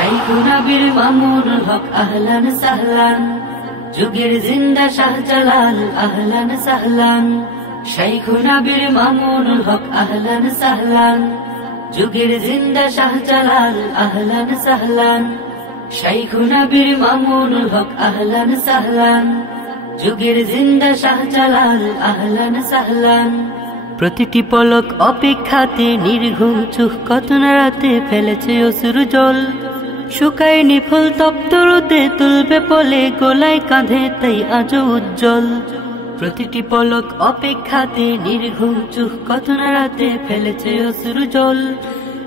শাইখুনা বীর মামুনুল হক আহলান সাহলান, যুগের জিন্দা শাহজালাল আহলান সাহলান। শাইখুনা বীর মামুনুল হক আহলান সাহলান, যুগের জিন্দা শাহজালাল আহলান সাহলান। শাইখুনা বীর মামুনুল হক আহলান সাহলান, যুগের জিন্দা শাহজালাল আহলান সাহলান। প্রতিটি পলক অপেক্ষাতে নির্ঘুম চোখ কত না রাতে ফেলেছে অশ্রু জল, শুকায়নি ফুল তপ্ত রোদে তুলবে পলে গোলায় কাঁধে তাই আজও উজ্জ্বল। প্রতিটি পলক অপেক্ষাতে নির্ঘুম চোখ কত না রাতে ফেলেছে অশ্রু জল,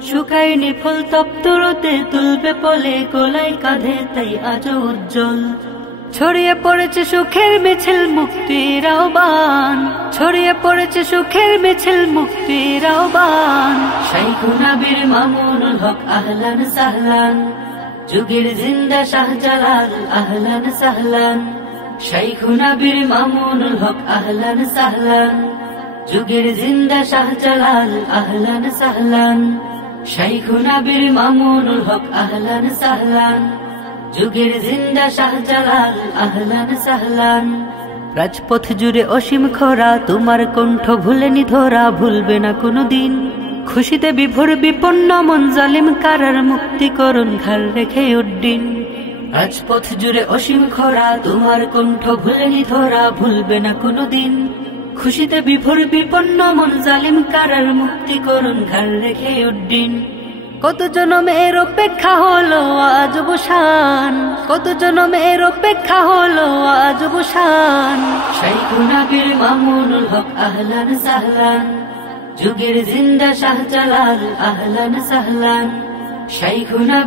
শুকায়নি ফুল তপ্ত রোদে তুলবে পলে গোলায় কাঁধে তাই আজও উজ্জ্বল। ছড়িয়ে পড়েছে সুখের মিছিল মুক্তির আহ্বান, ছড়িয়ে পড়েছে সুখের মিছিল মুক্তির আহ্বান। শাইখুনা বীর মামুনুল হক আহলান সাহলান, যুগের জিন্দা শাহজালাল আহলান সাহলান। শাইখুনা বীর মামুনুল হক আহলান সাহলান, যুগের জিন্দা শাহজালাল আহলান সাহলান। শাইখুনা বীর মামুনুল হক আহলান সাহলান, যুগের জিন্দা শাহজালাল আহলান সাহলান। রাজপথ জুড়ে অসীম খরা, তোমার কণ্ঠ ভুলেনি ধরা, ভুলবে না কোনোদিন। খুশিতে বিভোর বিপন্ন মন জালিম কারার মুক্তিকরণ ঘাড় রেখে উড্ডিন। রাজপথ জুড়ে অসীম খরা, তোমার কণ্ঠ ভুলেনি ধরা, ভুলবে না কোনোদিন। খুশিতে বিভোর বিপন্ন মন জালিম কারার মুক্তিকরণ ঘাড় রেখে উড্ডিন। কত জনমের অপেক্ষা হলো আজ অবসান, কত জনমের অপেক্ষা হলো আজ অবসান। শাইখুনা বীর মামুনুল হক আহলান সাহলান, যুগের জিন্দা শাহজালাল আহলান সাহলান। শাইখুনা